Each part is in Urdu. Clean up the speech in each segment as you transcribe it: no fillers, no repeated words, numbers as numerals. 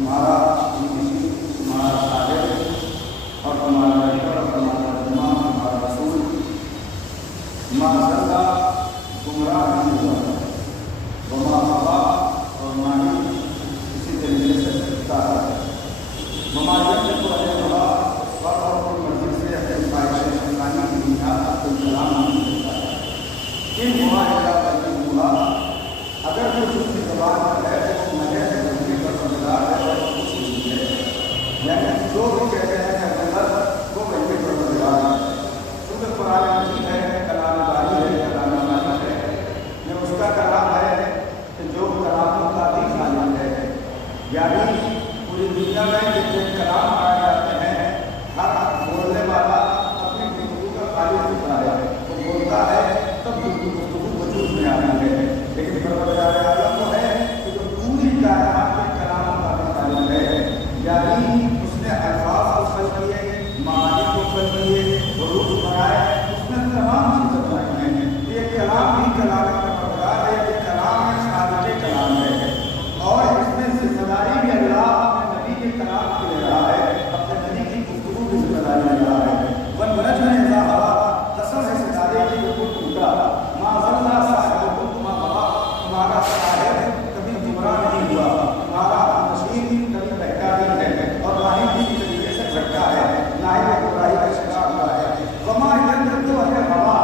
تمہارا تمہارا صادق اور تمہارا رشتہ اور تمہارا جمع تمہارا رسول ماشاء گمراہ نہیں ہوا وما ہوا اور نہ ہی کسی طریقے سے سکتا ہے مماثلت کو رہے ہوا وقت اور کوئی مرضی سے اپنی خواہش شیطانی کی بنیاد کوئی کلام نہیں کرتا ہے ان معاہدہ کرنے ہوا اگر کوئی دوسری زبان ہے تو مجھے زندگی پر سمجھدار ہے اور کچھ نہیں ہے یعنی جو بھی کہتے ہیں غلط وہ مجھے پر سمجھدار ہے کیونکہ قرآن مجید ہے کلام باری ہے کلام باری ہے یہ اس کا کلام ہے کہ جو کلاموں کا بھی خالق ہے یعنی پوری دنیا میں جتنے کلام پائے جاتے ہیں ہر بولنے والا اپنی گفتگو کا خالق ہوتا ہے وہ بولتا ہے تب گفتگو وجود میں آتی ہے لیکن پروردگار عالم وہ ہے کہ جو پوری کائنات کے کلاموں کا بھی خالق ہے یعنی اس نے الفاظ کو خلق کیے معانی کو خلق کیے حروف بنائے اس نے تمام چیزیں بنائی ہیں یہ کلام بھی کلام کا پروردگار ہے یہ کلام ہے خالق کلام ہے اور اس میں ذمہ داری بھی اللہ اپنے نبی کے کلام کی لے رہا ہے اپنے نبی کی گفتگو کی ذمہ داری لے رہا ہے والنجم اذا ہوا قسم ہے ستارے کی جو ٹوٹا ما ضل صاحبکم ما غوا تمہارا صاحب کبھی گمراہ نہیں ہوا تمہارا مشیر کبھی بہکا نہیں ہے اور نہ ہی کسی طریقے سے بھٹکا ہے نہ ہی وہ گمراہی کا شکار ہوا ہے وما ينطق عن الهوى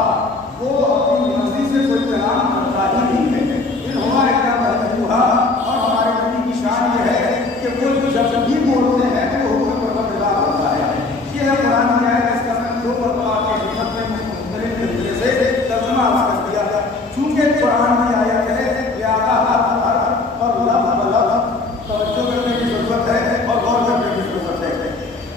وہ اپنی مرضی سے کوئی کلام کرتا ہی نہیں ہے ان ہوا کا ہوا اور ہمارے نبی کی شان یہ ہے کہ وہ جب بھی بولتے ہیں تو حکم پروردگار ہوتا ہے یہ ہے قرآن کی آیت اس کا میں دو مرتبہ آپ کی خدمت میں مختلف طریقے سے ترجمہ کر دیا ہے چونکہ قرآن کی آیت ہے لہذا ہر اور لفظ توجہ کرنے کی ضرورت ہے اور غور کرنے کی ضرورت ہے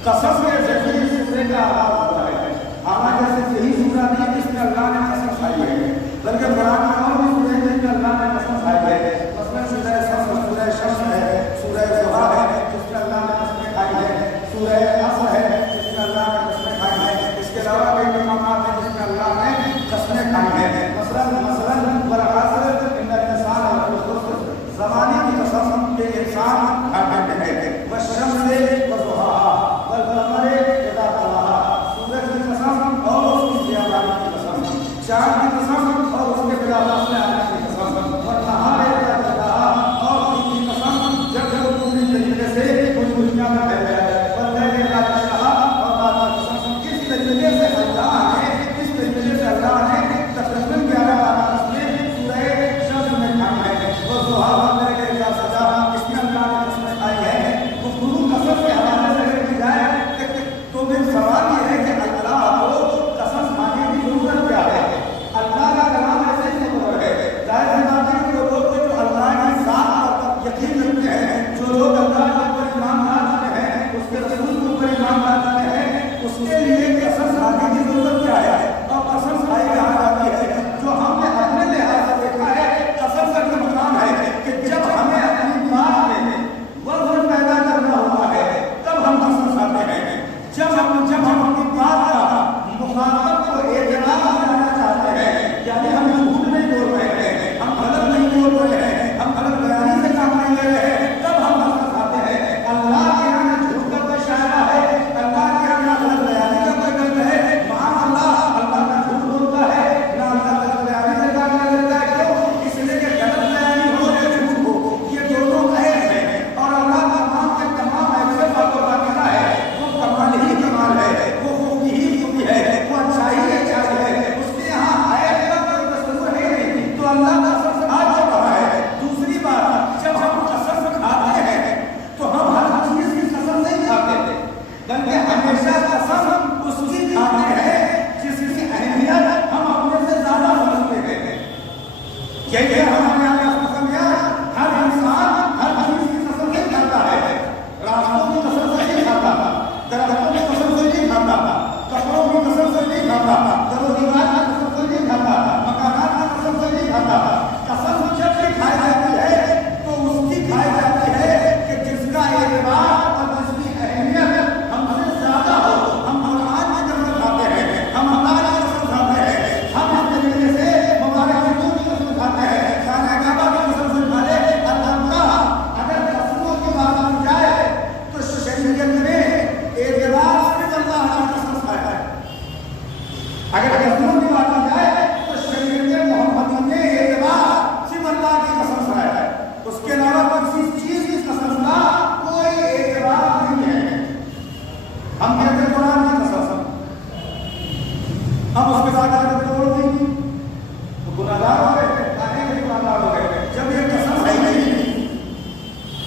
قسم کے ذریعے سورے کا آغاز ہوتا ہے حالانکہ صرف یہی سورہ نہیں جس میں اللہ نے قسم کھائی ہے بلکہ قرآن میں اور بھی سورے ہیں جس میں اللہ نے قسم کھائی ہے مثلا سورہ صف سورہ شمس ہے سورہ ضحیٰ ہے جس میں اللہ نے قسم کھائی ہے سورہ عصر ہے جس میں اللہ نے قسم کھائی ہے اس کے علاوہ کئی مقامات ہیں جس میں اللہ نے قسم کھائی ہے مثلا والعصر ان الانسان لفی خسر زمانے کی قسم کہ انسان گھاٹے میں ہے والشمس وضحاها والقمر اذا تلاها سورج کی قسم اور اس کی ضیاء کی قسم چاند کی قسم اور اس کے بلا فاصلے آنے کی قسم والنہار اذا جلاها اور اس کی قسم جب وہ پوری طریقے سے پوری دنیا میں پھیل جائے واللیل اذا یغشاها اور رات کی قسم کس طریقے سے اللہ نے کس طریقے سے اللہ نے تقریباً 11 قسمیں سورہ شمس میں کھائی ہے والضحیٰ واللیل اذا سجاها اس میں اللہ نے قسمیں کھائی ہے گفتگو قسم کے حوالے سے اگر کی جائے تو پھر سوال یہ ہے کہ اللہ کو قسم کھانے کی ضرورت کیا ہے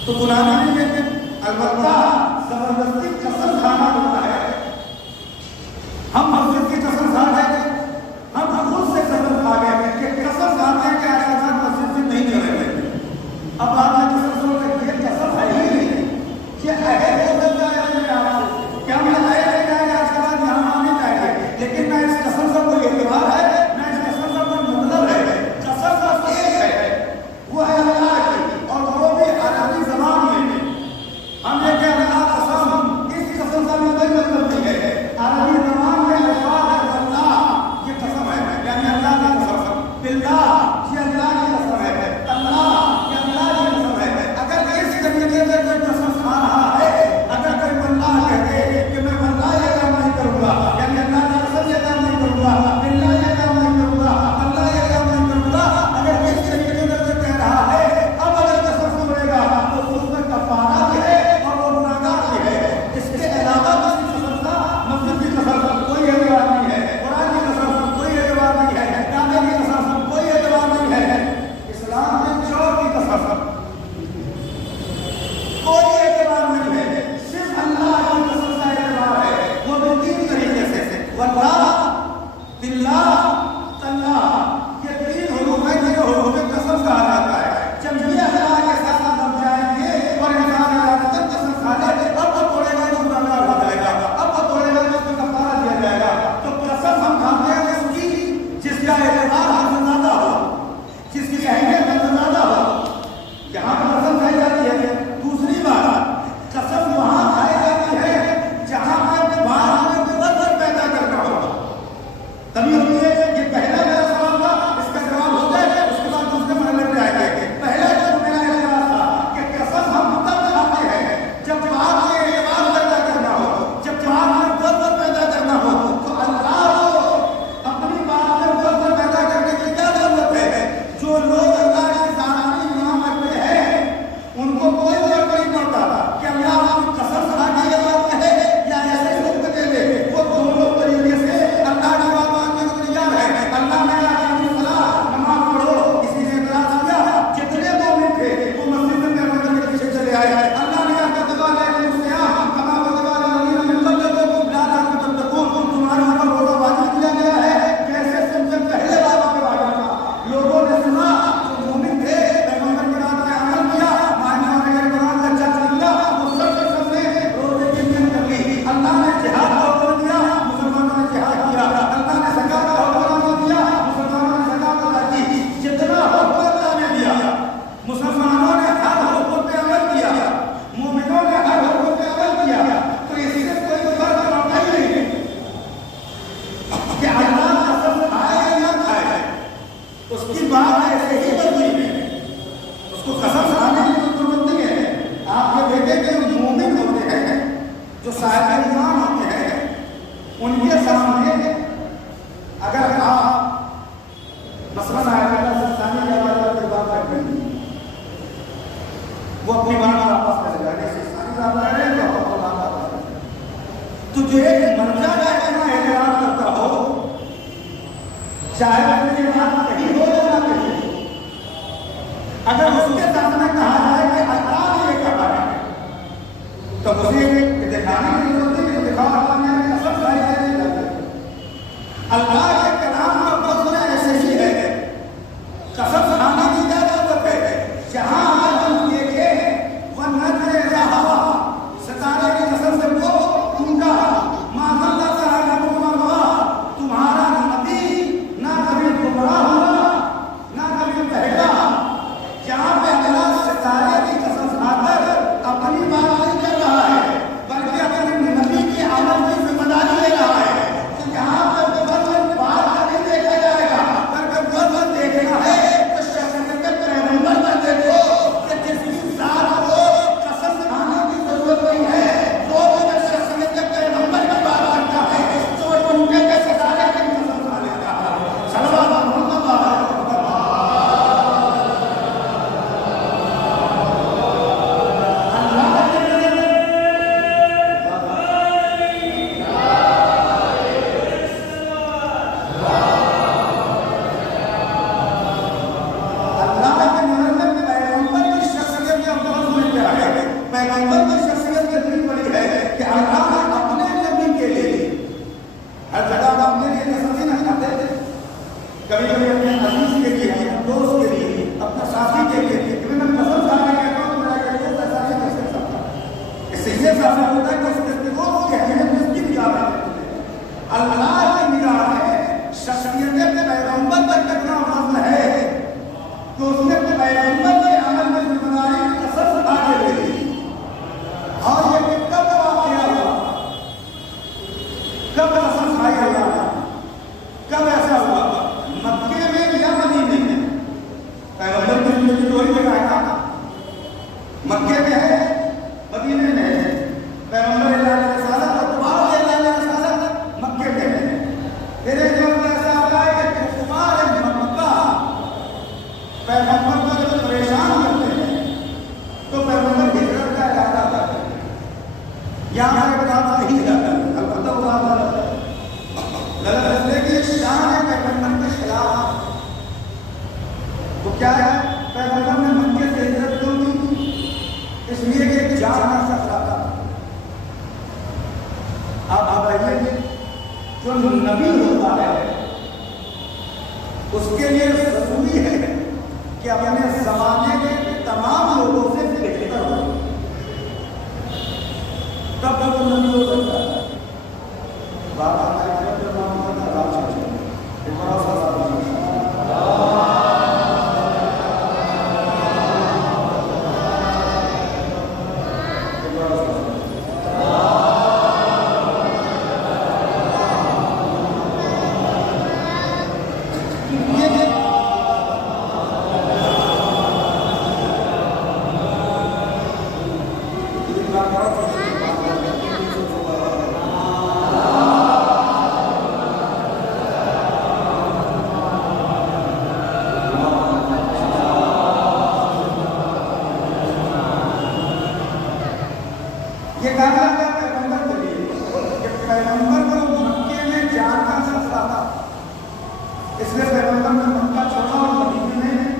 تو قرآن میں البتہ زبردستی قسم کھانا ہوتا ہے. ہم مسجد کی قسم کھا رہے تھے, ہم خود سے قسم کھا گئے کہ قسم کھاتے ہیں کہ ایسا مسجد سے نہیں چلے گئے. اب آپ نے قسم سن رکھی ہے, قسم ہے ہی نہیں. یہ عہد ہو سکتا ہے اپنے آپ سے کہ ہم نے عہد لے جائے گا, اس کے بعد یہاں آنے جائیں گے, لیکن نہ اس قسم کا کوئی اعتبار ہے, نہ اس قسم کا کوئی مطلب ہے. قسم بس ایک ہے, وہ ہے اللہ کی, اور وہ بھی عربی زبان میں. ہم یہ کہ اللہ قسم, اس قسم کا کوئی مطلب نہیں ہے. عربی زبان میں الفاظ ہے اللہ, یہ قسم ہے, یعنی اللہ کی قسم. باللہ, یہ اللہ کی قسم ہے. اللہ, یہ اللہ کی قسم ہے. اگر اس طریقے سے کوئی قسم کھا رہا ہے, اگر کوئی واللہ کہے کہ میں واللہ یہ کام نہیں کروں گا, یعنی اللہ کی قسم یہ کام نہیں کروں گا, باللہ یہ کام نہیں کروں گا, اللہ یہ کام نہیں کروں گا, اگر اس طریقے سے کوئی کہہ رہا ہے, اب اگر قسم سنے گا تو اس میں کفارہ بھی ہے اور وہ گناہگار بھی ہے. اس کے علاوہ کسی قسم کا مسجد کی قسم کوئی اعتبار نہیں ہے, قرآن کی قسم کوئی اعتبار نہیں ہے, کعبے کی قسم کوئی اعتبار نہیں ہے. اسلام میں چور کی قسم کوئی اعتبار نہیں ہے, صرف اللہ کی قسم کا اعتبار ہے. وہ بھی تین طریقے سے, واللہ, باللہ, تاللہ, یہ تین حروف ہیں جنہیں حروف قسم کہا جاتا ہے. جب یہ اللہ کے ساتھ بن جائیں گے اور انسان اللہ کی قسم کھا لے, اب توڑے گا تو گناہگار ہو جائے گا, اب توڑے گا تو اس کو کفارہ دیا جائے گا. تو قسم ہم کھاتے ہیں اس کی جس کا اعتبار ہم سے زیادہ ہو, جس کی اہمیت ہم سے زیادہ ہو, یہاں پر قسم کھائی جاتی ہے. دوسری بات, قسم وہاں کھائی جاتی ہے جہاں پر بعد میں وزن پیدا کرنا ہوگا, تبھی ہوتی ہے. یہ پہلا میرا سوال تھا, اس کا جواب ہو جائے, اس کے بعد دوسرے مرحلے پہ آئیں گے. پہلا جو میرا اعتراض تھا کہ قسم ہم تب کھاتے ہیں جب بعد میں اعتبار پیدا کرنا ہو, جب بعد میں وزن پیدا کرنا ہو. تو اللہ کو اپنی بات میں وزن پیدا کرنے کی کیا ضرورت ہے؟ جو لوگ اللہ کی ذاتی نام رکھتے ہیں ان کو کوئی فرق نہیں پڑتا کہ اللہ آپ کی قسم کھا کے یہ بات کہے یا ایسے حکم دے دے. وہ دونوں طریقے سے اللہ کی بات ماننے کو تیار ہے. اللہ نے نماز پڑھو, کسی نے اعتراض کیا, جتنے مومن تھے وہ مسجد میں رکعت کے پیچھے چلے آئے. اللہ نے کہا کہ تمہارے اوپر روزہ واجب کیا گیا ہے, جیسے تم سے پہلے بابا کے واجب تھا. لوگوں نے سنا, جو مومن تھے پیغمبر کی بات میں عمل کیا, ماننے والے قرآن کا چرچا کیا, وہ سب نے روزے کی نیت کر لی. اللہ نے جہاد کا حکم دیا, مسلمانوں نے جہاد کیا. اللہ نے زکات کا حکم دیا, مسلمانوں نے زکات ادا کی. جتنا حکم اللہ نے دیا, مسلمانوں نے ہر حکم پہ عمل کیا, مومنوں نے ہر حکم پہ عمل کیا. تو اس سے کوئی فرق پڑتا ہی نہیں کہ اللہ قسم کھائے یا نہ کھائے, اس کی بات ایسے ہی بنتی ہے. اس کو قسم کھانے کی ضرورت نہیں ہے. آپ یہ دیکھیں کہ مومن ہوتے ہیں, جو صاحب ایمان ہوتے ہیں, ان کے سامنے اگر آپ مثلاً آئے سستانی کے بارے میں بات کرتے ہیں, وہ اپنی بات واپس کر جائے گا. سستانی بات کر رہے ہیں تو آپ کو بات واپس کر جائے گا. تو جو ایک مرجع کا اتنا احترام کرتا ہو, چاہے اپنی بات کہیں ہو یا نہ کہیں ہو, اگر اس کے سامنے کہا جائے کہ اللہ نے یہ کہا ہے, تو اسے دکھانے کی ضرورت نہیں کہ دکھاؤ اللہ نے قسم کھائی ہے. اللہ کے کلام کا مقصد ایسے ہی ہے, قسم کھانے کی کیا ضرورت ہے. جہاں ہم دیکھیں وَالنَّجْمِ إِذَا هَوَىٰ, ستارے کی قسم سے وہ ٹوٹا, مَا ضَلَّ صَاحِبُكُمْ وَمَا غَوَىٰ, تمہارا نبی نہ کبھی گمراہ ہوا نہ کبھی بہکا. جہاں پہ اللہ ستارے کی قسم کھا کر اپنی بات نہیں کر رہا ہے, بلکہ اپنی پیغمبر کی شخصیت اتنی بڑی ہے کہ اللہ نے اپنے نبی کے لیے ہر جگہ اپنے لیے قسم نہیں کھاتے تھے، کبھی کبھی اپنے عزیز کے لیے، اپنے دوست کے لیے، اپنے ساتھی کے لیے کہ میں قسم کھانا کہتا ہوں میرا یہ دوست ایسا نہیں کر سکتا، اس سے یہ ثابت ہوتا ہے کہ اس کے دوست کے ہیں جس کی نگاہ ہے اللہ کی نگاہ ہے شخصیت پیغمبر پر کتنا فضل ہے کہ اس نے پیغمبر کے عمل میں ذمہ داری قسم کھا کے لے لی۔ اور یہ کب واقعہ ہوا، کب قسم کھائی اللہ نے، کب ایسا ہوا؟ مکے میں یا مدینے میں؟ پیغمبر کی زندگی دو ہی جگہ ہے، مکے میں ہے، مدینے میں ہے۔ پیغمبر اللہ علیہ وسلم بعد اللہ علیہ وسلم مکے میں ہے۔ پھر ایک وقت ایسا آتا ہے کہ کفار مکہ پیغمبر کو جب پریشان کرتے ہیں تو پیغمبر ہجرت کا ارادہ کرتے ہیں، یہاں ایک بات نہیں جاتا ہے، البتہ وہ بات غلط رستے کی شان ہے پیغمبر کے خلاف۔ وہ کیا ہے؟ پیغمبر نے مکے سے ہجرت کیوں کی؟ اس لیے کہ ایک جان کا خطرہ تھا۔ اب آئیے، جو نبی ہوتا ہے اس کے لیے ضروری ہے کہ اپنے زمانے کے تمام لوگوں سے بہتر ہو، تب تک وہ نبی ہو سکتا ہے۔ یہ کہا جاتا ہے پیغمبر کے لیے کہ پیغمبر کو مکے میں جان کا خطرہ تھا، اس لیے پیغمبر نے مکہ چھوڑا اور مدینے میں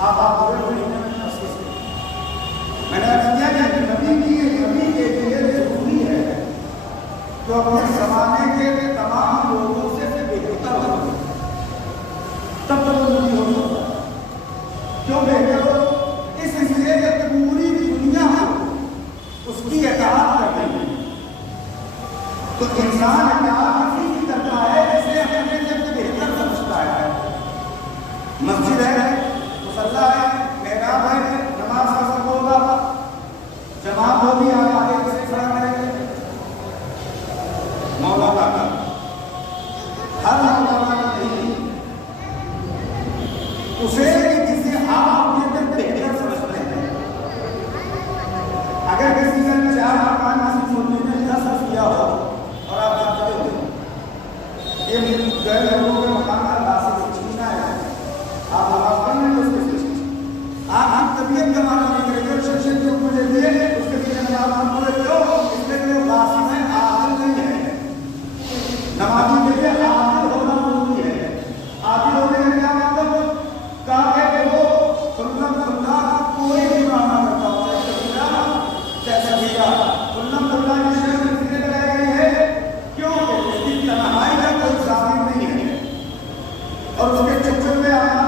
آپ مدینے میں تخصیص کی۔ میں نے عرض کیا کہ نبی کے لیے ضروری ہے جو اپنے زمانے کے تمام لوگوں سے بہتر ہو، تب تک وہ نبی ہو سکتا ہے۔ کیوں بہتر ہو؟ اس لیے کہ پوری دنیا اس کی اطاعت کرتے ہیں، تو انسان اطاعت اسی کی کرتا ہے جسے اپنے جب بہتر سمجھتا ہے۔ مسجد ہے، مصلی ہے، محراب ہے، نماز کا سب ہوگا، جماعت ہوگی، آپ آگے کسی کھڑا کریں گے، مولانا کا ہر مولانا نہیں اسے کسی آپ کے اندر بہتر سمجھتے ہیں۔ اگر کسی نے 4 مکان حاصل ہونے میں 10 کیا ہو اور آپ جانتے ہو یہ غیر لوگوں کے مکان کا حاصل چھینا ہے، آپ نماز پڑھیں گے اس کے ساتھ آپ طبیعت کا معنی نہیں کریں گے، شخصیت کے اوپر لیتے ہیں اس کے لیے نماز پڑھے کیوں؟ اس لیے کہ وہ لازم ہے، عادل نہیں ہے۔ نمازی کے لیے عادل ہونا ضروری ہے۔ عادل ہونے کا کیا مطلب؟ کہا ہے کہ وہ سنت کوئی بھی معنی کرتا ہو، جیسا کیا سنت اللہ کی شرط اس لیے لگائی گئی ہے کیونکہ اس کی تنہائی کا کوئی ضابط نہیں ہے اور اس کے چکر میں آنا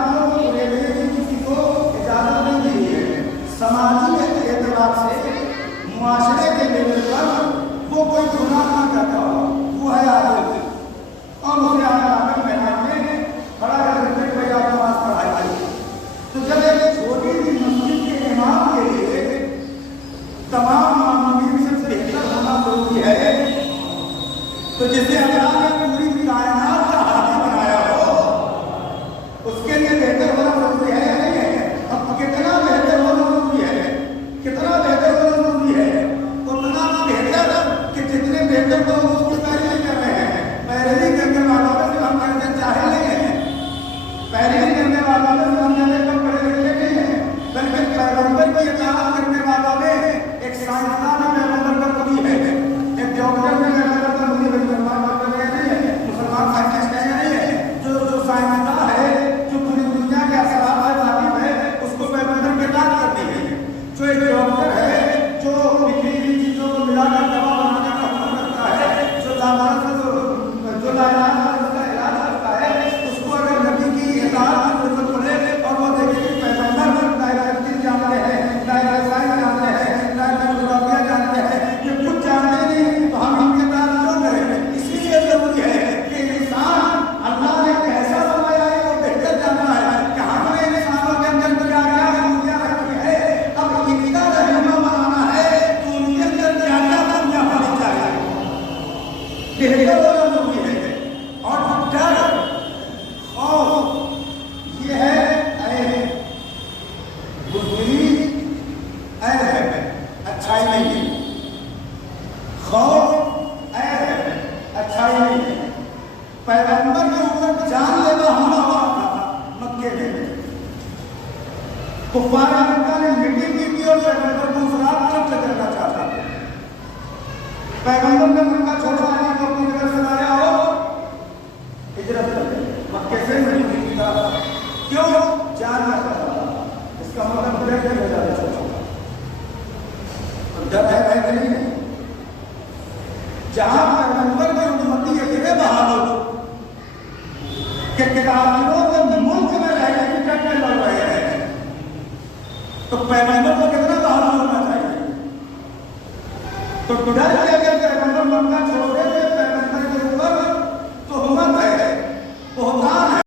کسی کو اجازت نہیں دی ہے۔ سماجی اعتبار سے معاشرے کے لیول پر وہ کوئی گناہ نہ کرتا ہو، وہ ہے عادل، اور اسے آگے میدان میں کھڑا کر کے کوئی آپ نماز پڑھائی۔ تو جب ایک چھوٹی سی مسجد کے امام کے لیے تمام معمولین سے بہتر ہونا ضروری ہے، تو جسے اللہ نے پوری کائنات کا حاکم بنایا ہو اس کے لیے بہتر ہونا ضروری ہے یا نہیں ہے؟ اب کتنا بہتر ہونا ضروری ہے؟ کتنا بہتر ہونا ضروری ہے؟ اتنا بہتر کہ جتنے بہتر لوگ اس کی پیروی کر رہے ہیں، پیروی کرنے والوں میں سے ہم کرنے چاہے نہیں ہیں، پیروی کرنے والوں میں سے ہم جانے پر پڑھے لکھے نہیں ہیں، بلکہ پیغمبر کی اطاعت کرنے والوں میں ایک سائنسدان پیغمبر کا کبھی ہے، ایک ڈاکٹر میں پیغمبر کا کبھی نہیں ہے، مسلمان سائنٹسٹ نہیں ہے، جو سائنسدان ہے جو پوری دنیا کے اثرات پر واقف ہے اس کو پیغمبر کی اطاعت کرنی ہے، جو ایک ڈاکٹر ہے ڈر ہے کہ نہیں ہے؟ جہاں پیغمبر کی امتی اتنے بہادر کہ کافروں کے ملک میں رہنے کی ٹکر لڑ رہے ہیں، تو پیغمبر کو کتنا بہادر ہونا چاہیے؟ تو ڈر کے